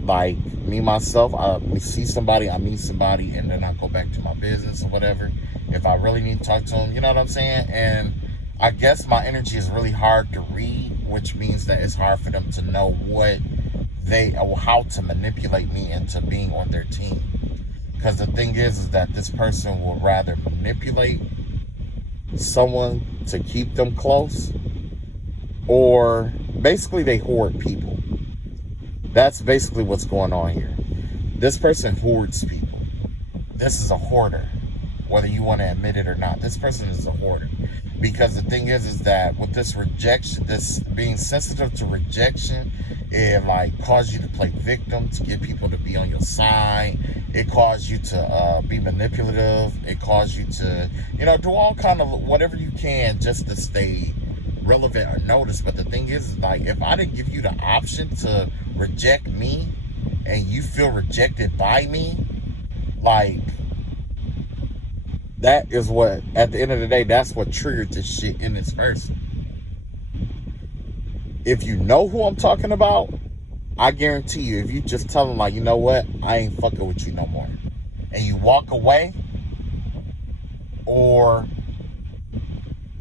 Like me, myself, I see somebody, I meet somebody, and then I go back to my business or whatever. If I really need to talk to them, you know what I'm saying? And I guess my energy is really hard to read, which means that it's hard for them to know how to manipulate me into being on their team. Because the thing is that this person will rather manipulate someone to keep them close, or basically they hoard people. That's basically what's going on here. This person hoards people. This is a hoarder, whether you want to admit it or not. This person is a hoarder. Because the thing is that with this rejection, this being sensitive to rejection, it like causes you to play victim, to get people to be on your side. It causes you to be manipulative. It causes you to, do all kind of whatever you can just to stay relevant or noticed. But the thing is like, if I didn't give you the option to reject me and you feel rejected by me, like, that is what, at the end of the day, that's what triggered this shit in this person. If you know who I'm talking about, I guarantee you, if you just tell them like, you know what, I ain't fucking with you no more, and you walk away, or,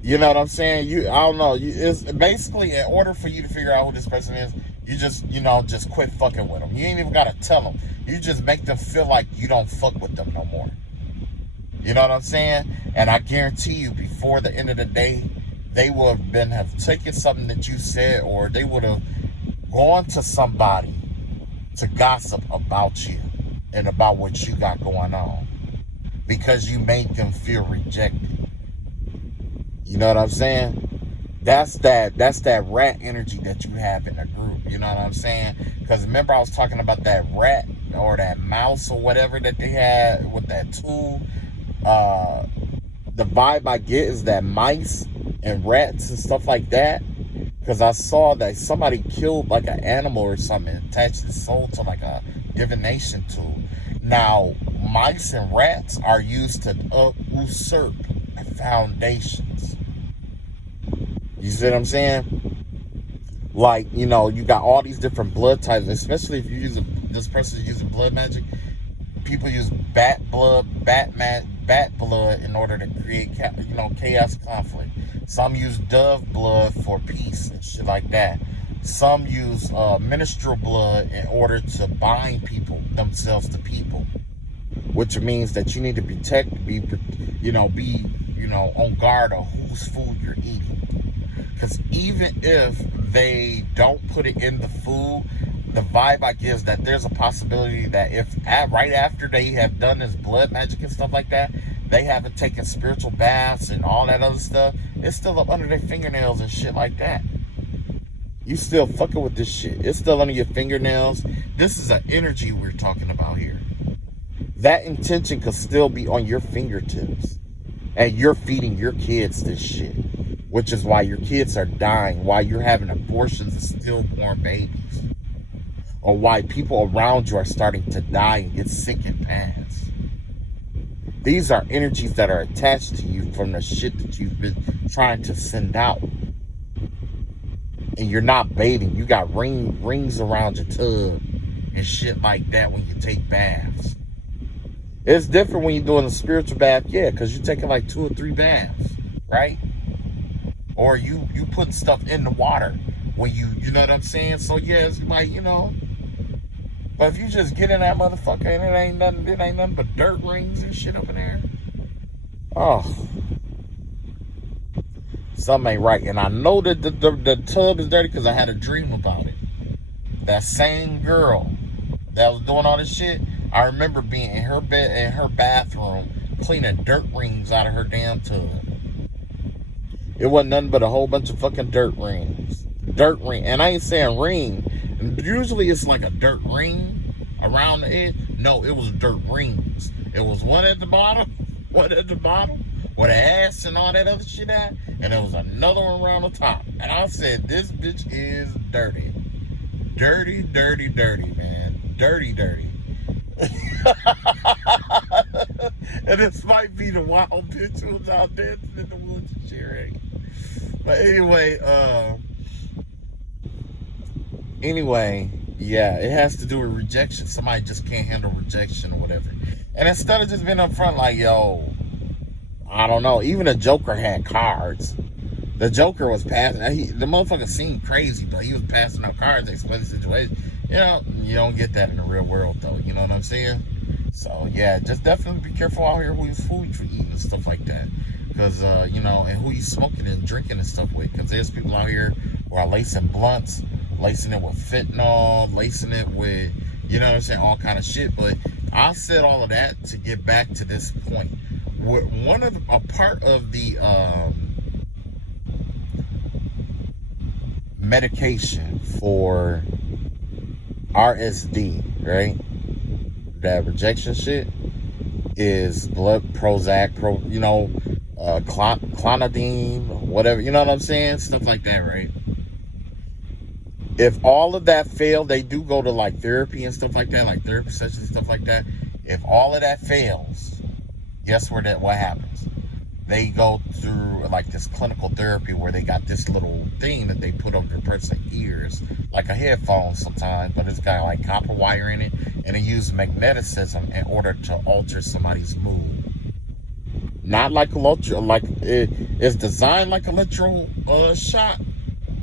you know what I'm saying? I don't know. It's basically, in order for you to figure out who this person is, you just, just quit fucking with them. You ain't even got to tell them. You just make them feel like you don't fuck with them no more. You know what I'm saying? And I guarantee you, before the end of the day, they would have taken something that you said, or they would have gone to somebody to gossip about you and about what you got going on, because you made them feel rejected. You know what I'm saying? That's that rat energy that you have in a group. You know what I'm saying? Because remember, I was talking about that rat or that mouse or whatever that they had with that tool. The vibe I get is that mice and rats and stuff like that, because I saw that somebody killed like an animal or something, attached the soul to like a divination tool. Now, mice and rats are used to usurp foundations. You see what I'm saying? Like, you got all these different blood types, especially if you're this person is using blood magic. People use bat blood in order to create, chaos, conflict. Some use dove blood for peace and shit like that. Some use minstrel blood in order to bind themselves to people, which means that you need to be on guard of whose food you're eating. Because even if they don't put it in the food, the vibe I get is that there's a possibility that if right after they have done this blood magic and stuff like that, they haven't taken spiritual baths and all that other stuff. It's still up under their fingernails and shit like that. You still fucking with this shit. It's still under your fingernails. This is an energy we're talking about here. That intention could still be on your fingertips. And you're feeding your kids this shit. Which is why your kids are dying. Why you're having abortions of stillborn babies. Or why people around you are starting to die and get sick and pass. These are energies that are attached to you from the shit that you've been trying to send out. And you're not bathing. You got rings around your tub and shit like that when you take baths. It's different when you're doing a spiritual bath, yeah, because you're taking like 2 or 3 baths, right? Or you putting stuff in the water when you know what I'm saying? So yeah, it's like, you know. But if you just get in that motherfucker and it ain't nothing but dirt rings and shit up in there. Oh. Something ain't right. And I know that the tub is dirty because I had a dream about it. That same girl that was doing all this shit, I remember being in her bed, in her bathroom, cleaning dirt rings out of her damn tub. It wasn't nothing but a whole bunch of fucking dirt rings. Dirt ring. And I ain't saying ring. Usually it's like a dirt ring around the edge. No, it was dirt rings. It was one at the bottom, where the ass and all that other shit at, and there was another one around the top. And I said, this bitch is dirty. Dirty, dirty, dirty, man. Dirty, dirty. And this might be the wild bitch who was out dancing in the woods and shit, right? But anyway, yeah, it has to do with rejection. Somebody just can't handle rejection or whatever. And instead of just being up front like, yo, I don't know, even the Joker had cards. The Joker was passing, the motherfucker seemed crazy, but he was passing out cards to explain the situation. You know, you don't get that in the real world, though. You know what I'm saying? So, yeah, just definitely be careful out here whose food you're eating and stuff like that. Because, you know, and who you smoking and drinking and stuff with. Because there's people out here who are lacing blunts, lacing it with fentanyl, lacing it with, you know what I'm saying, all kind of shit. But I said all of that to get back to this point. A part of the medication for RSD, right? That rejection shit is blood Prozac, clonidine, whatever, you know what I'm saying? Stuff like that, right? If all of that failed, they do go to like therapy and stuff like that, like therapy sessions and stuff like that. If all of that fails, guess what happens? They go through like this clinical therapy where they got this little thing that they put over the person's ears, like a headphone sometimes, but it's got like copper wire in it, and they use magneticism in order to alter somebody's mood. Not like it's designed like electro shock,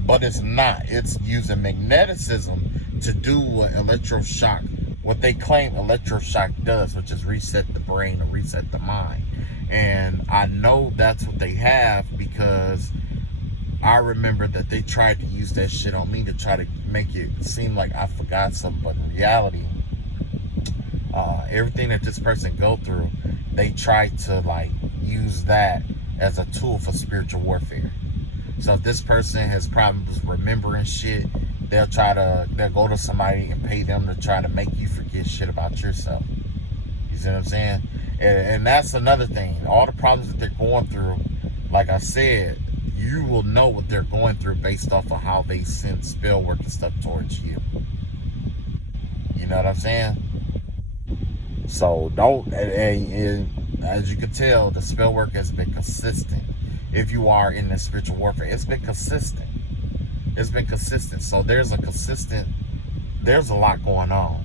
but it's not. It's using magneticism to do what they claim electroshock does, which is reset the brain or reset the mind. And I know that's what they have because I remember that they tried to use that shit on me to try to make it seem like I forgot something, but in reality, everything that this person go through, they try to like use that as a tool for spiritual warfare. So if this person has problems remembering shit, they'll go to somebody and pay them to try to make you forget shit about yourself. You see what I'm saying? And that's another thing. All the problems that they're going through, like I said, you will know what they're going through based off of how they send spell work and stuff towards you. You know what I'm saying? So and as you can tell, the spell work has been consistent. If you are in the spiritual warfare, it's been consistent. It's been consistent. So there's a lot going on.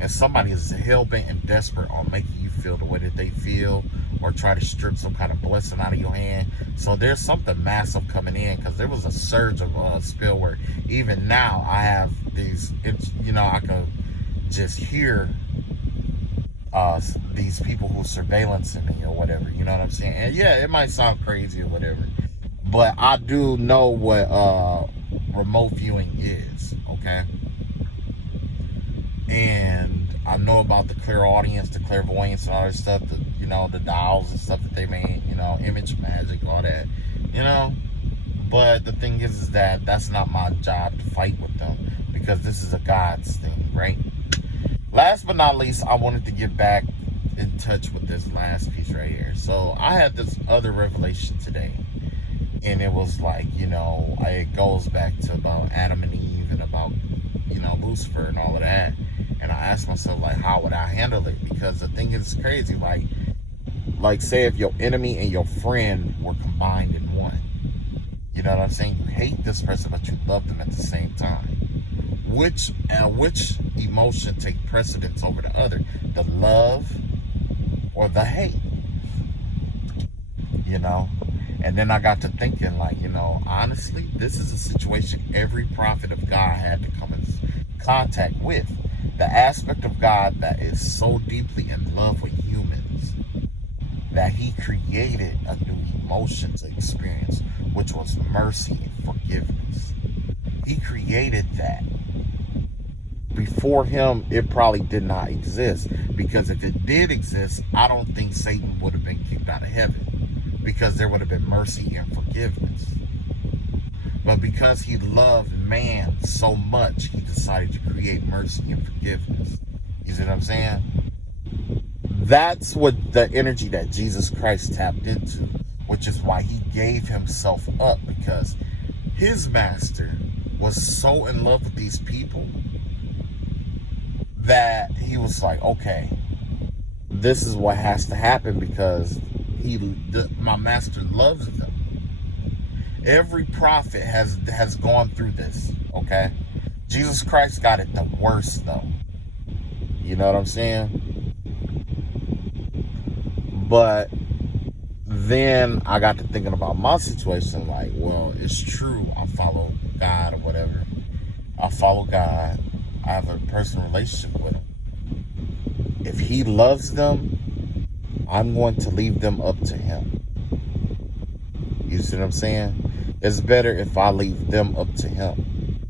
And somebody is hell-bent and desperate on making you feel the way that they feel or try to strip some kind of blessing out of your hand. So there's something massive coming in because there was a surge of spell work. Even now, I have these, I can just hear these people who surveillancing me or whatever. You know what I'm saying? And yeah, it might sound crazy or whatever, but I do know what remote viewing is, okay? And I know about the clairaudience, the clairvoyance, and all that stuff. The the dolls and stuff that they made. Image magic, all that. You know. But the thing is that that's not my job to fight with them, because this is a God's thing, right? Last but not least, I wanted to get back in touch with this last piece right here. So I had this other revelation today, and it was like, it goes back to about Adam and Eve and about, Lucifer and all of that. And I asked myself, like, how would I handle it? Because the thing is crazy, like say if your enemy and your friend were combined in one. You know what I'm saying? You hate this person, but you love them at the same time. Which emotion take precedence over the other? The love or the hate? And then I got to thinking, like, honestly, this is a situation every prophet of God had to come in contact with. The aspect of God that is so deeply in love with humans that he created a new emotion to experience, which was mercy and forgiveness. He created that. Before him, it probably did not exist, because if it did exist, I don't think Satan would have been kicked out of heaven, because there would have been mercy and forgiveness. But because he loved man so much, he decided to create mercy and forgiveness. You see what I'm saying? That's what the energy that Jesus Christ tapped into, which is why he gave himself up, because his master was so in love with these people that he was like, okay, this is what has to happen, because my master loves them. Every prophet has gone through this, okay? Jesus Christ got it the worst, though. You know what I'm saying? But then I got to thinking about my situation, like, well, it's true, I follow God or whatever. I follow God. I have a personal relationship with him. If he loves them, I'm going to leave them up to him. You see what I'm saying? It's better if I leave them up to him.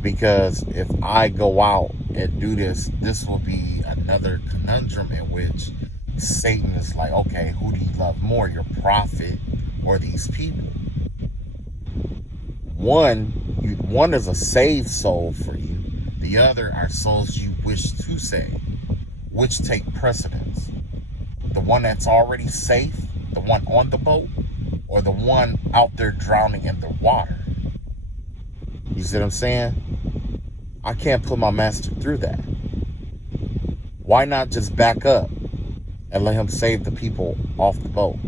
Because if I go out and do this, this will be another conundrum in which Satan is like, okay, who do you love more, your prophet or these people? One is a saved soul for you. The other are souls you wish to save. Which take precedence? The one that's already safe, the one on the boat, or the one out there drowning in the water? You see what I'm saying? I can't put my master through that. Why not just back up and let him save the people off the boat?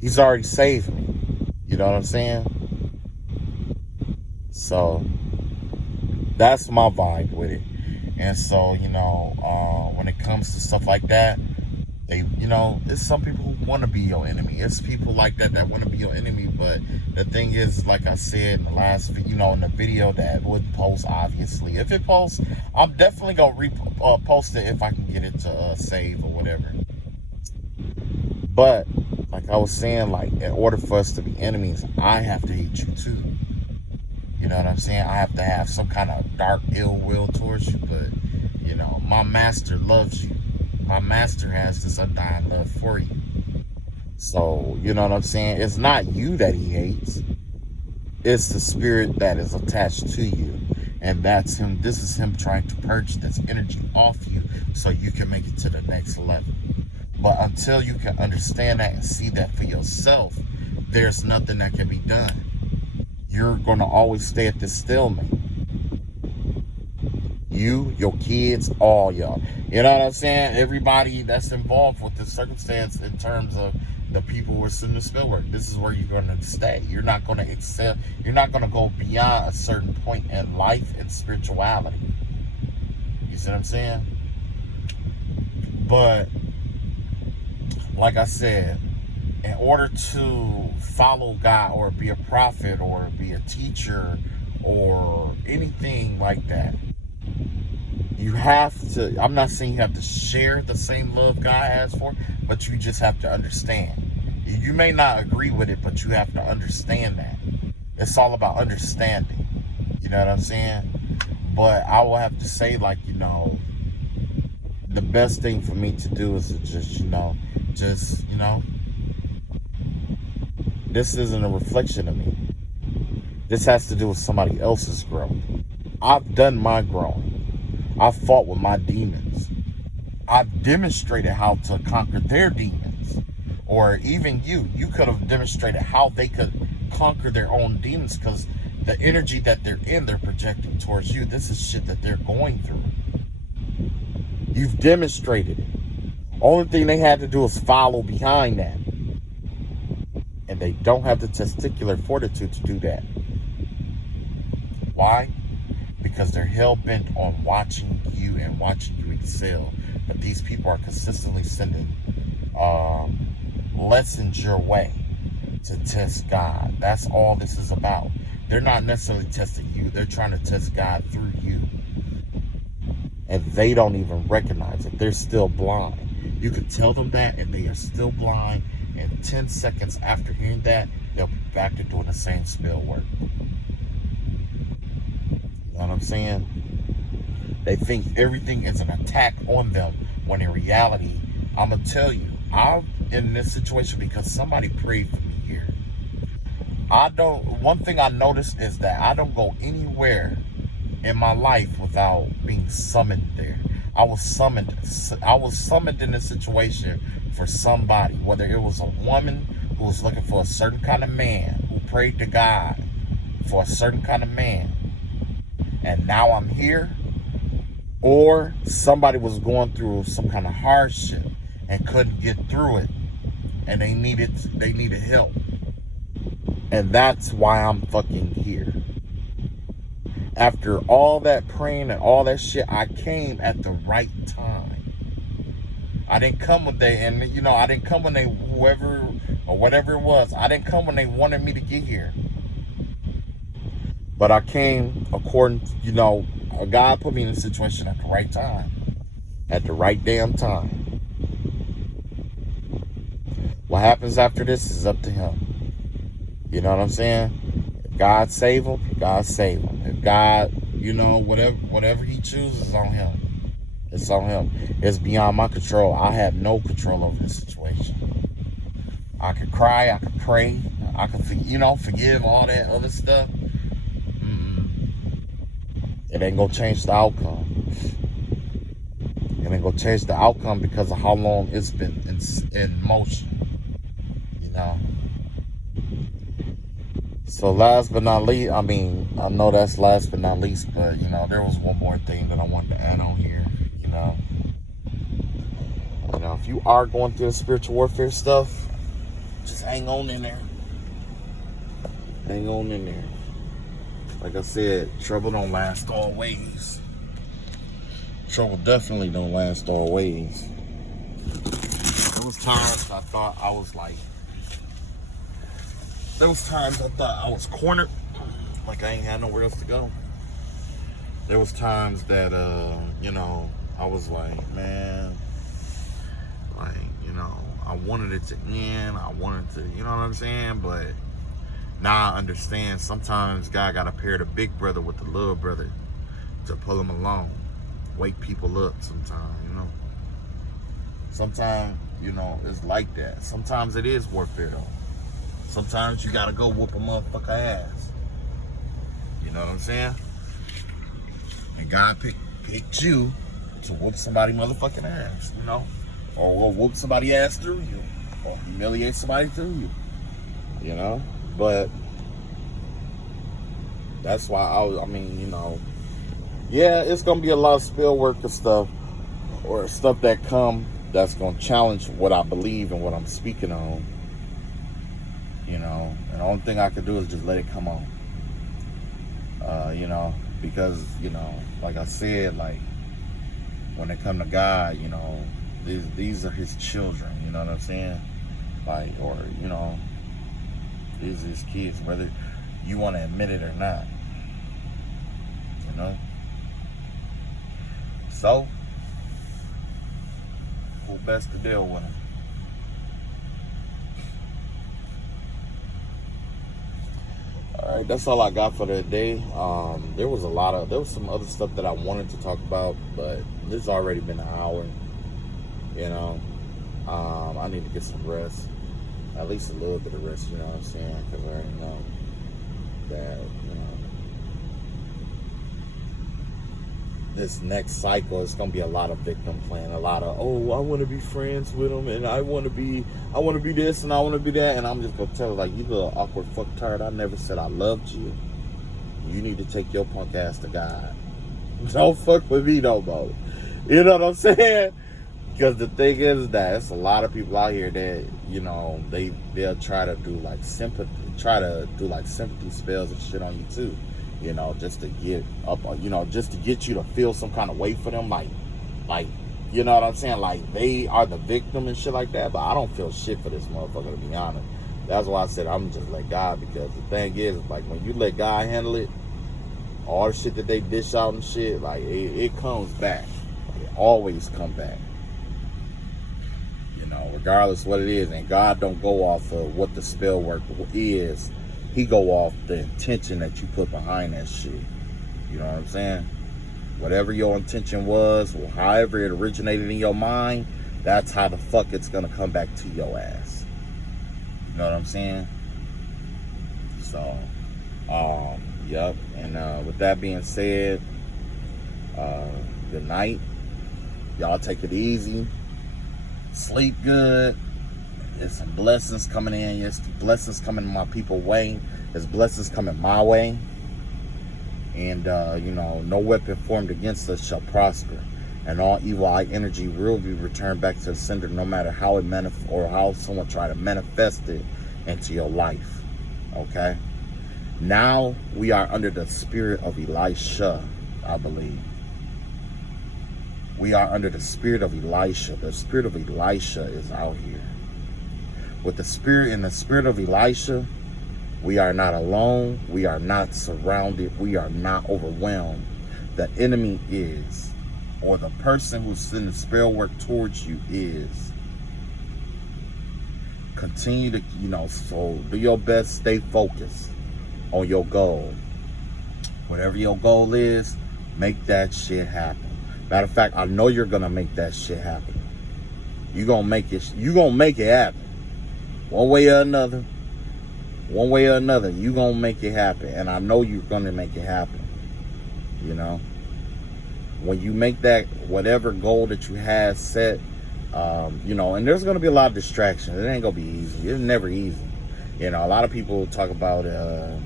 He's already saved me. You know what I'm saying? So that's my vibe with it. And so, when it comes to stuff like that, there's some people who want to be your enemy. It's people like that want to be your enemy. But the thing is, like I said in the last, in the video that would post, obviously, if it posts, I'm definitely gonna post it if I can get it to save or whatever. But like I was saying, like, in order for us to be enemies, I have to hate you too. You know what I'm saying? I have to have some kind of dark ill will towards you. But my master loves you. My master has this undying love for you. So, you know what I'm saying? It's not you that he hates. It's the spirit that is attached to you. And that's him. This is him trying to purge this energy off you so you can make it to the next level. But until you can understand that and see that for yourself, there's nothing that can be done. You're going to always stay at this stalemate. You, your kids, all y'all. You know what I'm saying? Everybody that's involved with this circumstance in terms of the people who are sitting the spell work. This is where you're going to stay. You're not going to excel. You're not going to go beyond a certain point in life and spirituality. You see what I'm saying? But, like I said, in order to follow God or be a prophet or be a teacher or anything like that, you have to, I'm not saying you have to share the same love God has for, but you just have to understand. You may not agree with it, but you have to understand that. It's all about understanding. You know what I'm saying? But I will have to say, like, the best thing for me to do is to just, this isn't a reflection of me. This has to do with somebody else's growth. I've done my growing. I've fought with my demons. I've demonstrated how to conquer their demons. Or even you could have demonstrated how they could conquer their own demons, because the energy that they're in, they're projecting towards you. This is shit that they're going through. You've demonstrated it. Only thing they had to do is follow behind that. And they don't have the testicular fortitude to do that. Why? Because they're hell-bent on watching you and watching you excel. But these people are consistently sending lessons your way to test God. That's all this is about. They're not necessarily testing you. They're trying to test God through you. And they don't even recognize it. They're still blind. You can tell them that, and they are still blind. And 10 seconds after hearing that, they'll be back to doing the same spell work. You know what I'm saying? They think everything is an attack on them, when in reality, I'm going to tell you, I'm in this situation because somebody prayed for me here. One thing I noticed is that I don't go anywhere in my life without being summoned there. I was summoned in this situation for somebody, whether it was a woman who was looking for a certain kind of man, who prayed to God for a certain kind of man, and now I'm here, or somebody was going through some kind of hardship and couldn't get through it, and they needed help. And that's why I'm fucking here. After all that praying and all that shit, I came at the right time. I didn't come when I didn't come when whoever or whatever it was, I didn't come when they wanted me to get here. But I came according to, God put me in a situation at the right time. At the right damn time. What happens after this is up to him. You know what I'm saying? If God save him, God save him. If God, whatever he chooses is on him. It's on him. It's beyond my control. I have no control over this situation. I could cry, I could pray, I could, forgive all that other stuff. It ain't gonna change the outcome. It ain't gonna change the outcome because of how long it's been in motion. So last but not least, I know that's last but not least, but there was one more thing that I wanted to add on here. If you are going through the spiritual warfare stuff, just hang on in there. Hang on in there. Like I said, trouble don't last always. Trouble definitely don't last always. There was times I thought I was cornered, like I ain't had nowhere else to go. There was times that, I was like, man, I wanted it to end. I wanted to, you know what I'm saying? But now I understand sometimes God got to pair the big brother with the little brother to pull them along. Wake people up sometimes, Sometimes, it's like that. Sometimes it is warfare, though. Sometimes you got to go whoop a motherfucker ass. You know what I'm saying? And God picked you to whoop somebody motherfucking ass, Or whoop somebody ass through you. Or humiliate somebody through you. But that's why yeah, it's going to be a lot of spill work and stuff. Or stuff that's going to challenge what I believe and what I'm speaking on. And the only thing I could do is just let it come on. Because, like I said, when it come to God, these are his children, you know what I'm saying? These are his kids, whether you want to admit it or not. So, who best to deal with him? All right, that's all I got for today. There was some other stuff that I wanted to talk about, but this has already been an hour. You know, I need to get some rest, at least a little bit of rest. You know what I'm saying? Because I already know that this next cycle is gonna be a lot of victim playing, a lot of, oh, I want to be friends with them, and I want to be this, and I want to be that, and I'm just gonna tell her, like, you little awkward fucktard, I never said I loved you. You need to take your punk ass to God. Don't fuck with me no more. You know what I'm saying? Because the thing is that it's a lot of people out here that, you know, they'll try to do like sympathy spells and shit on you too. You know, just to get up, you know, just to get you to feel some kind of way for them, like, you know what I'm saying? Like, they are the victim and shit like that, but I don't feel shit for this motherfucker, to be honest. That's why I said I'm just let God, because the thing is, like, when you let God handle it, all the shit that they dish out and shit, like, it comes back. It always come back. You know, regardless what it is, and God don't go off of what the spell work is. He go off the intention that you put behind that shit. You know what I'm saying? Whatever your intention was, or however it originated in your mind, that's how the fuck it's gonna come back to your ass. You know what I'm saying? So, yep. And with that being said, good night. Y'all take it easy. Sleep good. There's some blessings coming in. There's blessings coming my people's way. There's blessings coming my way. And, you know, no weapon formed against us shall prosper. And all evil eye energy will be returned back to the sender, no matter how it or how someone try to manifest it into your life. Okay? Now we are under the spirit of Elisha, I believe. We are under the spirit of Elisha. The spirit of Elisha is out here. With the spirit of Elisha, we are not alone. We are not surrounded. We are not overwhelmed. The enemy is, or the person who's sending spell work towards you is. Continue to, you know, so do your best. Stay focused on your goal. Whatever your goal is, make that shit happen. Matter of fact, I know you're gonna make that shit happen. You're gonna make it happen. One way or another, you're going to make it happen. And I know you're going to make it happen. You know? When you make that, whatever goal that you have set, you know, and there's going to be a lot of distractions. It ain't going to be easy. It's never easy. You know, a lot of people talk about,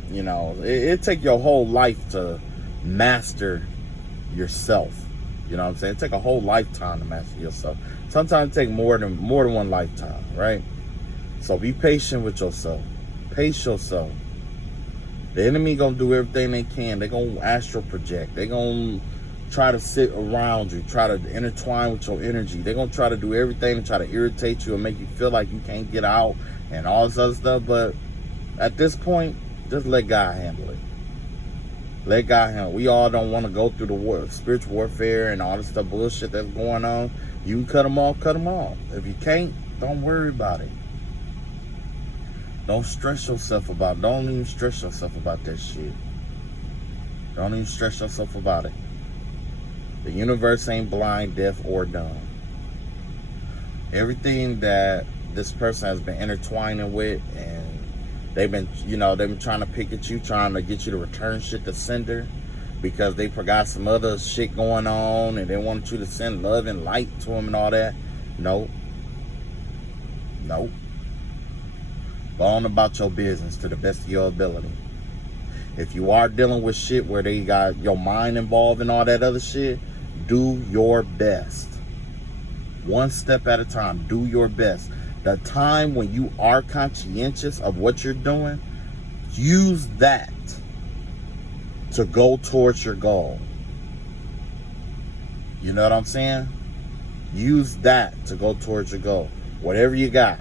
you know, it take your whole life to master yourself. You know what I'm saying? It take a whole lifetime to master yourself. Sometimes it take more than one lifetime, right? So be patient with yourself. Pace yourself. The enemy gonna do everything they can. They gonna astral project. They gonna try to sit around you, try to intertwine with your energy. They gonna try to do everything to try to irritate you and make you feel like you can't get out and all this other stuff. But at this point, just let God handle it. Let God handle it. We all don't want to go through the spiritual warfare and all this stuff bullshit that's going on. You can cut them off, cut them off. If you can't, don't worry about it. Don't stress yourself about it. Don't even stress yourself about that shit. Don't even stress yourself about it. The universe ain't blind, deaf, or dumb. Everything that this person has been intertwining with, and they've been trying to pick at you, trying to get you to return shit to sender, because they forgot some other shit going on and they wanted you to send love and light to them and all that. Nope. Go on about your business to the best of your ability. If you are dealing with shit where they got your mind involved and all that other shit, do your best. One step at a time. Do your best. The time when you are conscientious of what you're doing, use that to go towards your goal. You know what I'm saying? Use that to go towards your goal. Whatever you got.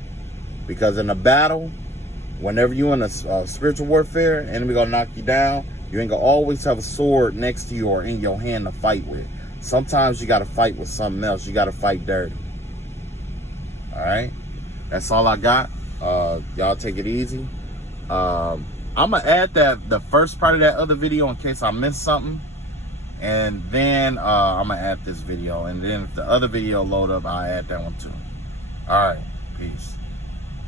Because in a battle, whenever you're in a spiritual warfare, enemy gonna knock you down, you ain't gonna always have a sword next to you or in your hand to fight with. Sometimes you gotta fight with something else. You gotta fight dirty. Alright? That's all I got. Y'all take it easy. I'm gonna add the first part of that other video in case I missed something, and then I'm gonna add this video, and then if the other video load up, I'll add that one too. All right, peace.